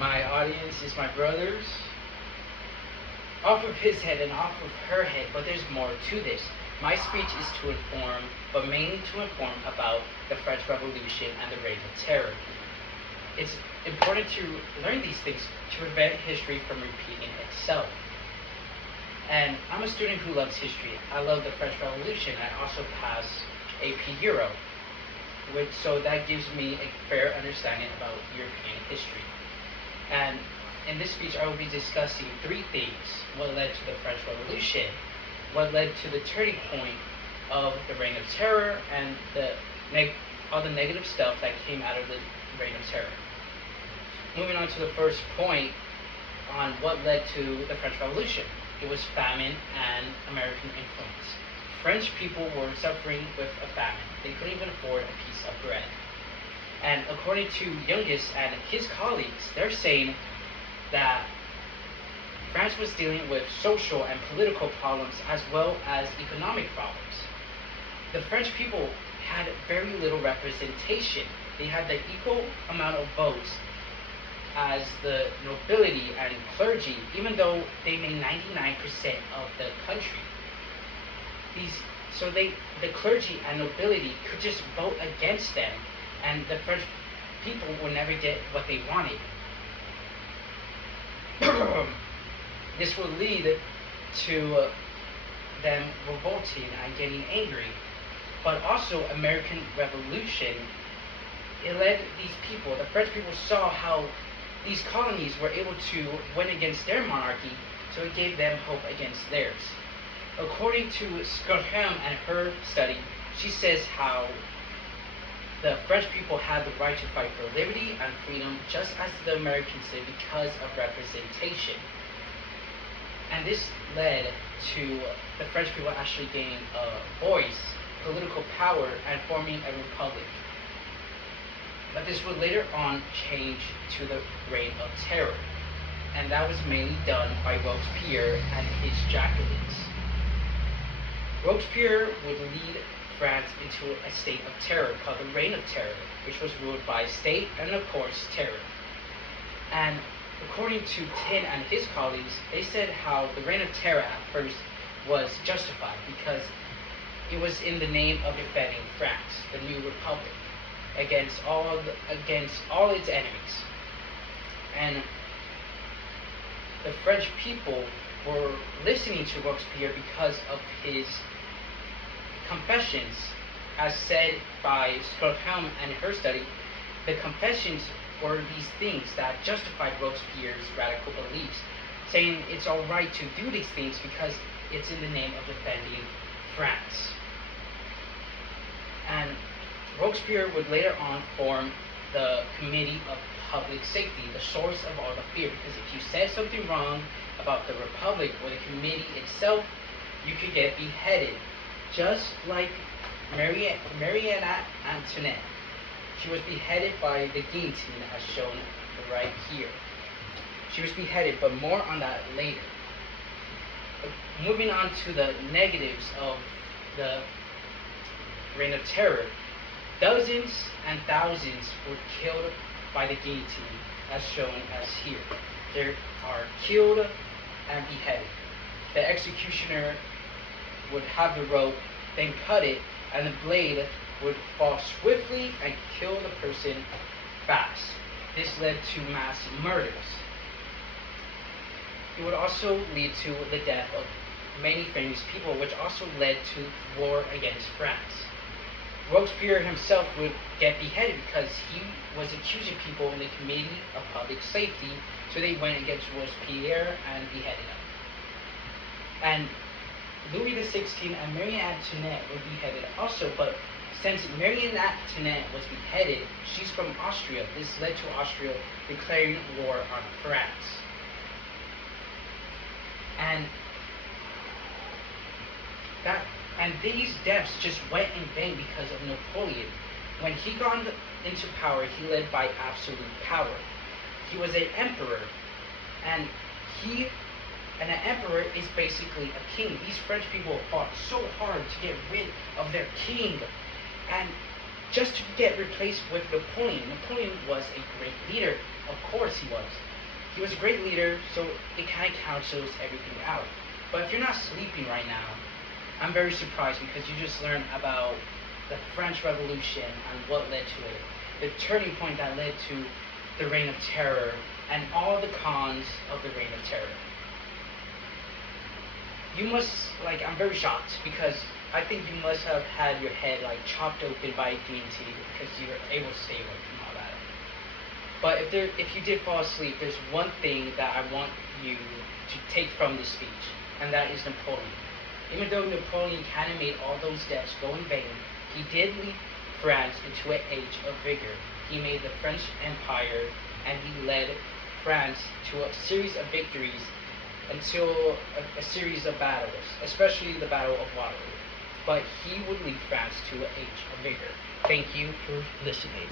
My audience is my brothers. Off of his head and off of her head, but there's more to this. My speech is to inform, but mainly to inform about the French Revolution and the Reign of Terror. It's important to learn these things to prevent history from repeating itself. And I'm a student who loves history. I love the French Revolution. I also pass AP Euro, so that gives me a fair understanding about European history. And in this speech, I will be discussing three things: what led to the French Revolution, what led to the turning point of the Reign of Terror, and all the negative stuff that came out of the Reign of Terror. Moving on to the first point on what led to the French Revolution. It was famine and American influence. French people were suffering with a famine. They couldn't even afford a piece of bread. And according to Youngis and his colleagues, they're saying that France was dealing with social and political problems as well as economic problems. The French people had very little representation. They had the equal amount of votes as the nobility and clergy, even though they made 99% of the country. The clergy and nobility could just vote against them, and the French people would never get what they wanted. This would lead to them revolting and getting angry. But also, American Revolution, it led these people, the French people, saw how these colonies were able to win against their monarchy, so it gave them hope against theirs. According to Scotham and her study, she says how the French people had the right to fight for liberty and freedom just as the Americans did because of representation. And this led to the French people actually gaining a voice, political power, and forming a republic. But this would later on change to the Reign of Terror, and that was mainly done by Robespierre and his Jacobins. Robespierre would lead France into a state of terror called the Reign of Terror, which was ruled by state and, of course, terror. And according to Tin and his colleagues, they said how the Reign of Terror at first was justified because it was in the name of defending France, the new republic, against all its enemies. And the French people were listening to Robespierre because of his confessions. As said by Scotham and her study, the confessions were these things that justified Robespierre's radical beliefs, saying it's all right to do these things because it's in the name of defending France. And Robespierre would later on form the Committee of Public Safety, the source of all the fear, because if you said something wrong about the Republic or the committee itself, you could get beheaded, just like Marie Antoinette. She was beheaded by the guillotine, as shown right here. She was beheaded, but more on that later. Moving on to the negatives of the Reign of Terror, dozens and thousands were killed by the guillotine, as shown as here. They are killed and beheaded. The executioner would have the rope, then cut it, and the blade would fall swiftly and kill the person fast. This led to mass murders. It would also lead to the death of many famous people, which also led to war against France. Robespierre himself would get beheaded because he was accusing people in the Committee of Public Safety, so they went against Robespierre and beheaded him. And Louis XVI and Marie Antoinette were beheaded also, but since Marie Antoinette was beheaded, she's from Austria. This led to Austria declaring war on France. And these deaths just went in vain because of Napoleon. When he got into power, he led by absolute power. He was an emperor, and an emperor is basically a king. These French people fought so hard to get rid of their king, and just to get replaced with Napoleon. Napoleon was a great leader, of course he was, He was a great leader, so it kind of cancels everything out. But if you're not sleeping right now, I'm very surprised because you just learned about the French Revolution and what led to it, the turning point that led to the Reign of Terror, and all the cons of the Reign of Terror. You must, I'm very shocked because I think you must have had your head, chopped open by DMT because you were able to stay away from all that. But if you did fall asleep, there's one thing that I want you to take from this speech, and that is Napoleon. Even though Napoleon kind of made all those deaths go in vain, he did lead France into an age of vigor. He made the French Empire, and he led France to a series of victories until a series of battles, especially the Battle of Waterloo. But he would lead France to an age of vigor. Thank you for listening.